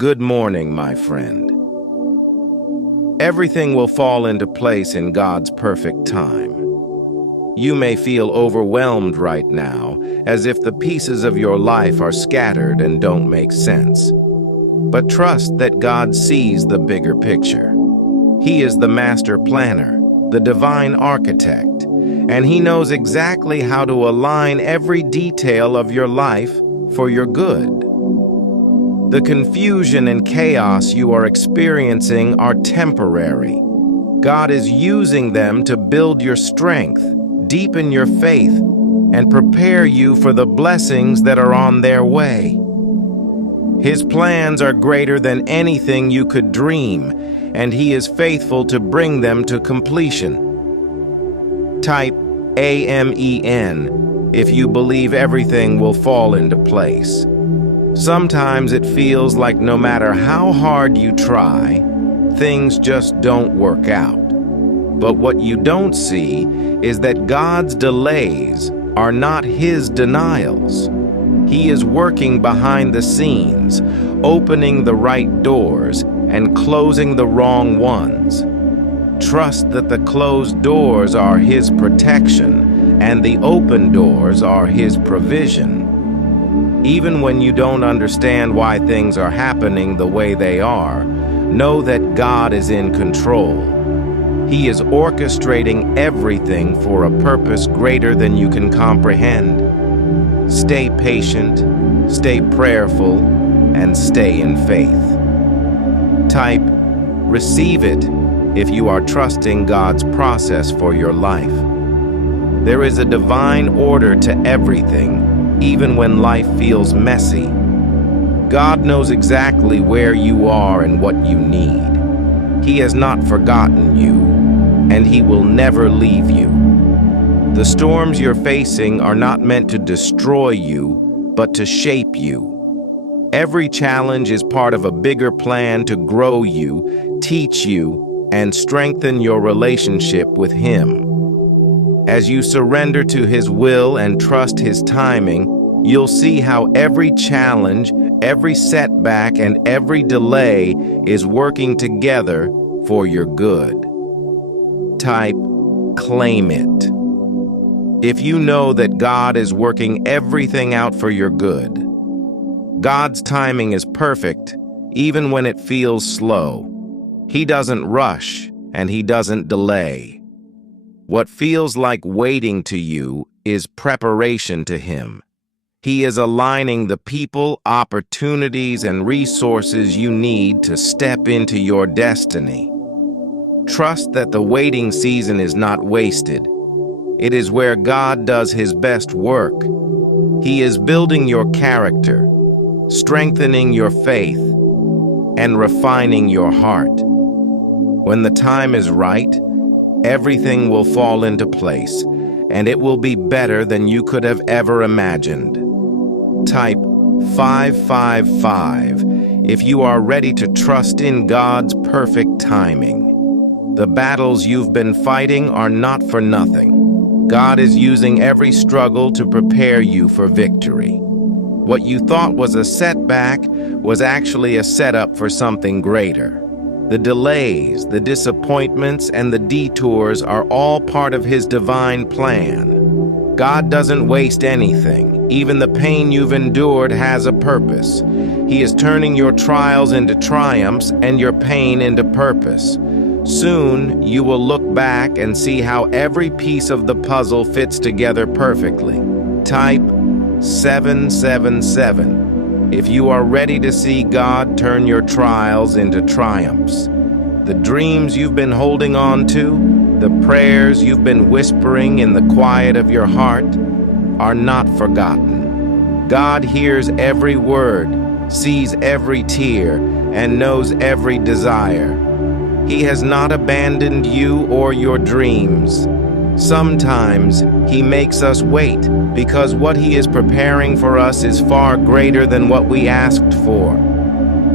Good morning, my friend. Everything will fall into place in God's perfect time. You may feel overwhelmed right now, as if the pieces of your life are scattered and don't make sense. But trust that God sees the bigger picture. He is the master planner, the divine architect, and He knows exactly how to align every detail of your life for your good. The confusion and chaos you are experiencing are temporary. God is using them to build your strength, deepen your faith, and prepare you for the blessings that are on their way. His plans are greater than anything you could dream, and He is faithful to bring them to completion. Type Amen if you believe everything will fall into place. Sometimes it feels like no matter how hard you try, things just don't work out. But what you don't see is that God's delays are not His denials. He is working behind the scenes, opening the right doors and closing the wrong ones. Trust that the closed doors are His protection and the open doors are His provision. Even when you don't understand why things are happening the way they are, know that God is in control. He is orchestrating everything for a purpose greater than you can comprehend. Stay patient, stay prayerful, and stay in faith. Type, receive it if you are trusting God's process for your life. There is a divine order to everything, even when life feels messy. God knows exactly where you are and what you need. He has not forgotten you, and He will never leave you. The storms you're facing are not meant to destroy you, but to shape you. Every challenge is part of a bigger plan to grow you, teach you, and strengthen your relationship with Him. As you surrender to His will and trust His timing, you'll see how every challenge, every setback, and every delay is working together for your good. Type, claim it. If you know that God is working everything out for your good, God's timing is perfect, even when it feels slow. He doesn't rush, and He doesn't delay. What feels like waiting to you is preparation to Him. He is aligning the people, opportunities, and resources you need to step into your destiny. Trust that the waiting season is not wasted. It is where God does His best work. He is building your character, strengthening your faith, and refining your heart. When the time is right, everything will fall into place, and it will be better than you could have ever imagined. Type 555 if you are ready to trust in God's perfect timing. The battles you've been fighting are not for nothing. God is using every struggle to prepare you for victory. What you thought was a setback was actually a setup for something greater. The delays, the disappointments, and the detours are all part of His divine plan. God doesn't waste anything. Even the pain you've endured has a purpose. He is turning your trials into triumphs and your pain into purpose. Soon, you will look back and see how every piece of the puzzle fits together perfectly. Type 777 if you are ready to see God turn your trials into triumphs. The dreams you've been holding on to, the prayers you've been whispering in the quiet of your heart, are not forgotten. God hears every word, sees every tear, and knows every desire. He has not abandoned you or your dreams. Sometimes He makes us wait because what He is preparing for us is far greater than what we asked for.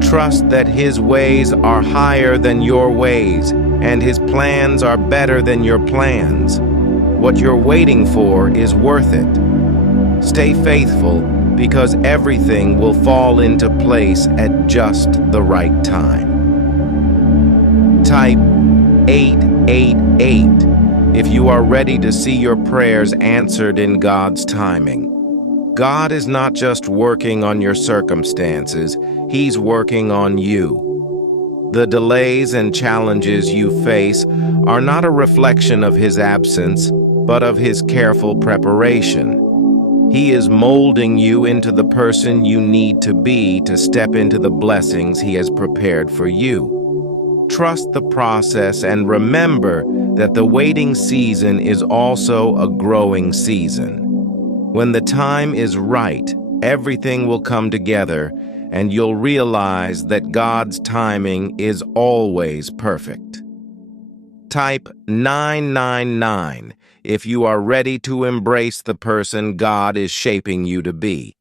Trust that His ways are higher than your ways, and His plans are better than your plans. What you're waiting for is worth it. Stay faithful, because everything will fall into place at just the right time. Type 888 if you are ready to see your prayers answered in God's timing. God is not just working on your circumstances, He's working on you. The delays and challenges you face are not a reflection of His absence, but of His careful preparation. He is molding you into the person you need to be to step into the blessings He has prepared for you. Trust the process and remember that the waiting season is also a growing season. When the time is right, everything will come together, and you'll realize that God's timing is always perfect. Type 999 if you are ready to embrace the person God is shaping you to be.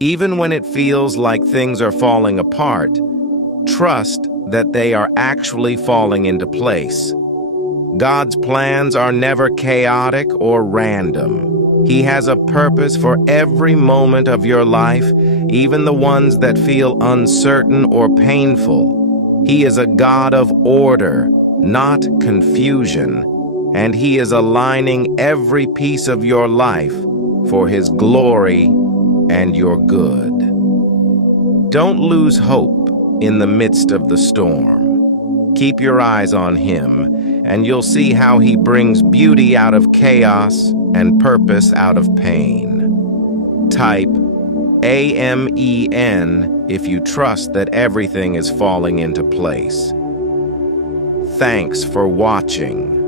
Even when it feels like things are falling apart, trust that they are actually falling into place. God's plans are never chaotic or random. He has a purpose for every moment of your life, even the ones that feel uncertain or painful. He is a God of order, not confusion, and He is aligning every piece of your life for His glory and your good. Don't lose hope in the midst of the storm. Keep your eyes on Him, and you'll see how He brings beauty out of chaos and purpose out of pain. Type AMEN if you trust that everything is falling into place. Thanks for watching.